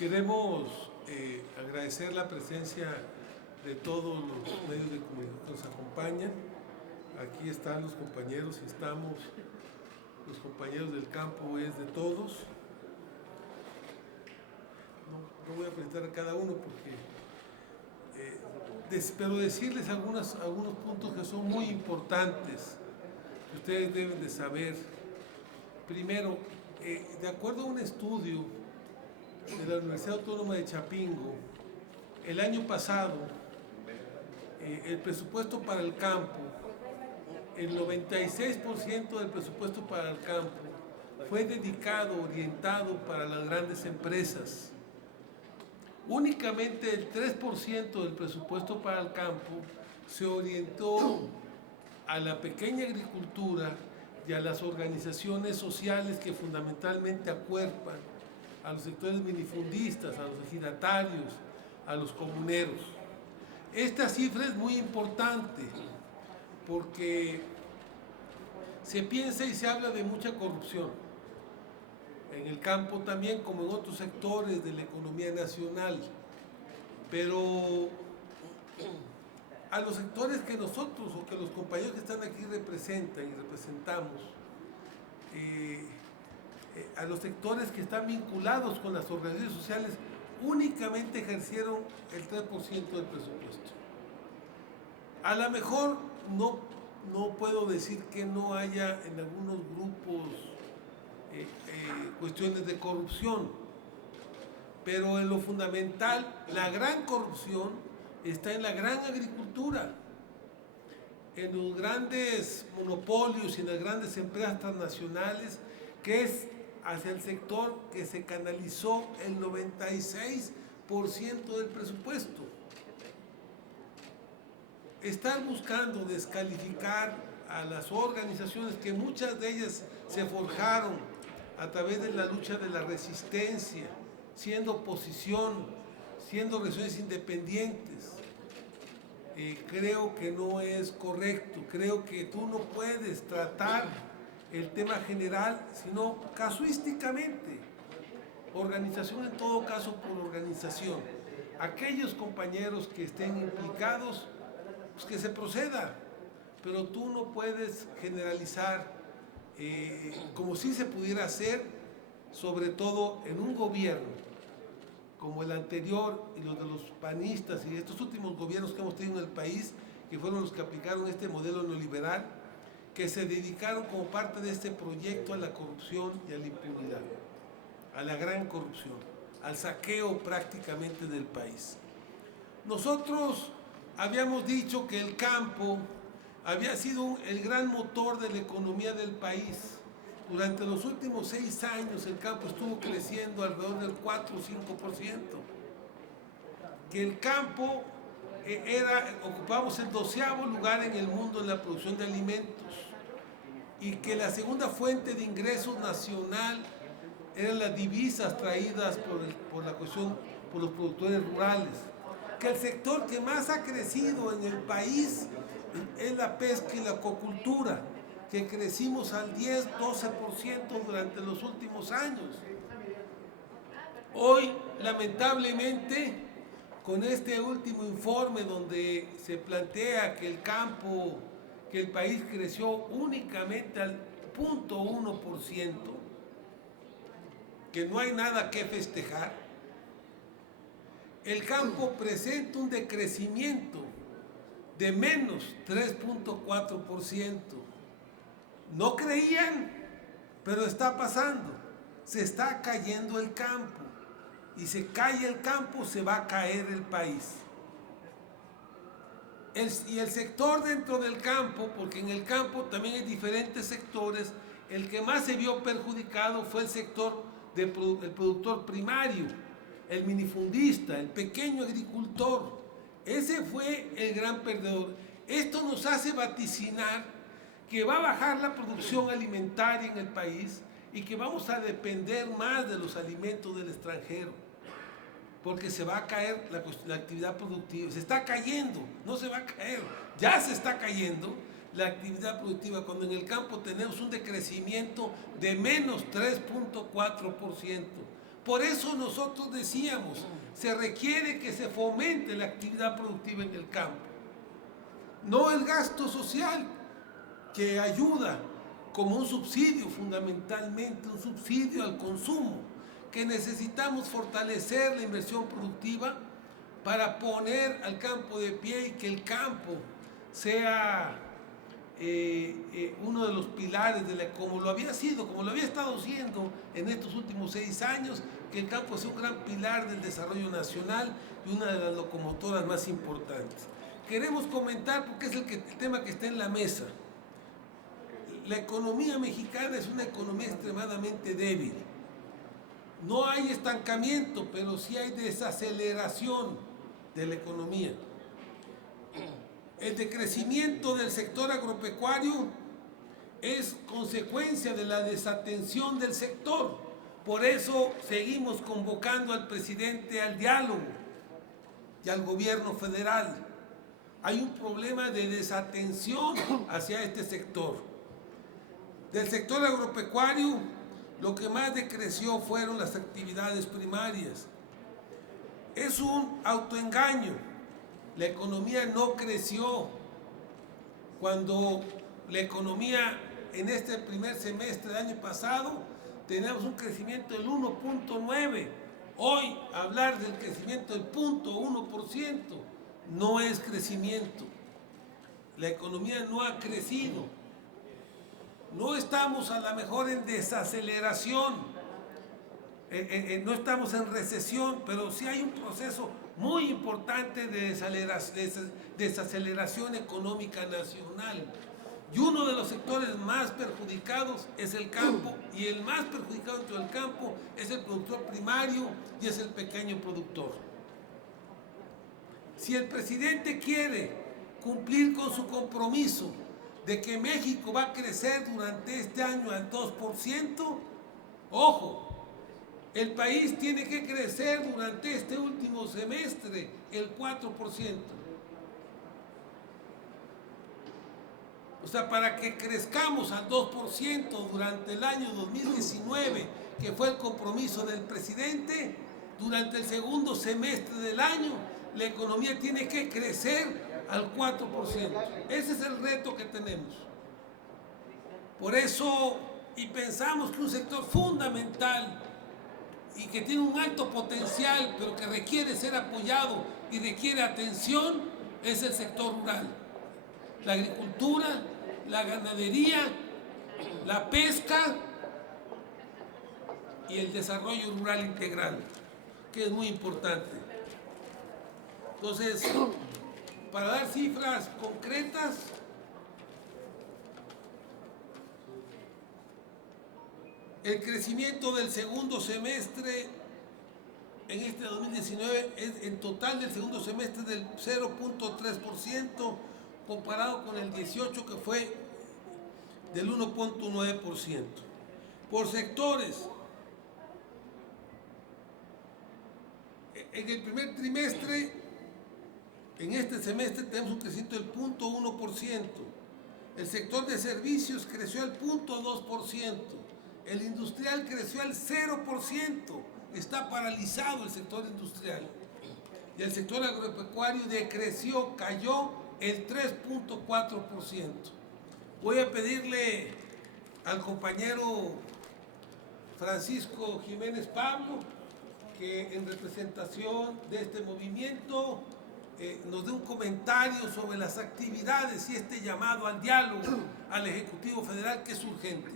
Queremos agradecer la presencia de todos los medios de comunicación que nos acompañan. Aquí están los compañeros, estamos los compañeros del campo, es de todos. No voy a presentar a cada uno porque pero decirles algunos puntos que son muy importantes que ustedes deben de saber. Primero, de acuerdo a un estudio de la Universidad Autónoma de Chapingo, el año pasado el presupuesto para el campo, el 96% del presupuesto para el campo fue dedicado, orientado para las grandes empresas. Únicamente el 3% del presupuesto para el campo se orientó a la pequeña agricultura y a las organizaciones sociales que fundamentalmente acuerpan a los sectores minifundistas, a los ejidatarios, a los comuneros. Esta cifra es muy importante porque se piensa y se habla de mucha corrupción en el campo también, como en otros sectores de la economía nacional, pero a los sectores que nosotros o que los compañeros que están aquí representan y representamos, a los sectores que están vinculados con las organizaciones sociales, únicamente ejercieron el 3% del presupuesto. A lo mejor no puedo decir que no haya en algunos grupos cuestiones de corrupción, pero en lo fundamental, la gran corrupción está en la gran agricultura, en los grandes monopolios y en las grandes empresas transnacionales, que es hacia el sector que se canalizó el 96% del presupuesto. Están buscando descalificar a las organizaciones que muchas de ellas se forjaron a través de la lucha de la resistencia, siendo oposición, siendo organizaciones independientes. Creo que no es correcto, creo que tú no puedes tratar el tema general, sino casuísticamente, organización en todo caso por organización. Aquellos compañeros que estén implicados, pues que se proceda, pero tú no puedes generalizar como si se pudiera hacer, sobre todo en un gobierno como el anterior y los de los panistas y estos últimos gobiernos que hemos tenido en el país, que fueron los que aplicaron este modelo neoliberal, que se dedicaron como parte de este proyecto a la corrupción y a la impunidad, a la gran corrupción, al saqueo prácticamente del país. Nosotros habíamos dicho que el campo había sido el gran motor de la economía del país. Durante los últimos 6 años el campo estuvo creciendo alrededor del 4 o 5%. Que el campo ocupamos el 12º lugar en el mundo en la producción de alimentos y que la segunda fuente de ingresos nacional eran las divisas traídas por los productores rurales. Que el sector que más ha crecido en el país es la pesca y la acuacultura, que crecimos al 10-12% durante los últimos años. Hoy, lamentablemente, con este último informe donde se plantea que el país creció únicamente al 0.1%, que no hay nada que festejar, el campo presenta un decrecimiento de menos 3.4%. No creían, pero está pasando. Se está cayendo el campo. Y se cae el campo, se va a caer el país. Y el sector dentro del campo, porque en el campo también hay diferentes sectores, el que más se vio perjudicado fue el sector del productor primario, el minifundista, el pequeño agricultor. Ese fue el gran perdedor. Esto nos hace vaticinar que va a bajar la producción alimentaria en el país y que vamos a depender más de los alimentos del extranjero, porque se va a caer la actividad productiva. Se está cayendo, no se va a caer, ya se está cayendo la actividad productiva, cuando en el campo tenemos un decrecimiento de menos 3.4%. Por eso nosotros decíamos, se requiere que se fomente la actividad productiva en el campo. No el gasto social, que ayuda como un subsidio, fundamentalmente un subsidio al consumo, que necesitamos fortalecer la inversión productiva para poner al campo de pie y que el campo sea uno de los pilares como lo había sido, como lo había estado siendo en estos últimos 6 años, que el campo sea un gran pilar del desarrollo nacional y una de las locomotoras más importantes. Queremos comentar, porque es el tema que está en la mesa. La economía mexicana es una economía extremadamente débil. No hay estancamiento, pero sí hay desaceleración de la economía. El decrecimiento del sector agropecuario es consecuencia de la desatención del sector. Por eso seguimos convocando al presidente al diálogo y al gobierno federal. Hay un problema de desatención hacia este sector. Del sector agropecuario, lo que más decreció fueron las actividades primarias. Es un autoengaño. La economía no creció. Cuando la economía en este primer semestre del año pasado teníamos un crecimiento del 1.9%. Hoy hablar del crecimiento del 0.1% no es crecimiento. La economía no ha crecido. No estamos a lo mejor en desaceleración, no estamos en recesión, pero sí hay un proceso muy importante de desaceleración económica nacional. Y uno de los sectores más perjudicados es el campo, y el más perjudicado dentro del campo es el productor primario y es el pequeño productor. Si el presidente quiere cumplir con su compromiso de que México va a crecer durante este año al 2%, ojo, el país tiene que crecer durante este último semestre el 4%. O sea, para que crezcamos al 2% durante el año 2019, que fue el compromiso del presidente, durante el segundo semestre del año, la economía tiene que crecer al 4%. Ese es el reto que tenemos. Por eso, y pensamos que un sector fundamental y que tiene un alto potencial, pero que requiere ser apoyado y requiere atención, es el sector rural. La agricultura, la ganadería, la pesca y el desarrollo rural integral, que es muy importante. Entonces, para dar cifras concretas, el crecimiento del segundo semestre en este 2019 es en total del segundo semestre del 0.3%, comparado con el 18 que fue del 1.9%. Por sectores, en el primer trimestre, en este semestre tenemos un crecimiento del 0.1%. El sector de servicios creció al 0.2%. El industrial creció al 0%. Está paralizado el sector industrial. Y el sector agropecuario decreció, cayó el 3.4%. Voy a pedirle al compañero Francisco Jiménez Pablo que en representación de este movimiento nos dé un comentario sobre las actividades y este llamado al diálogo al Ejecutivo Federal, que es urgente.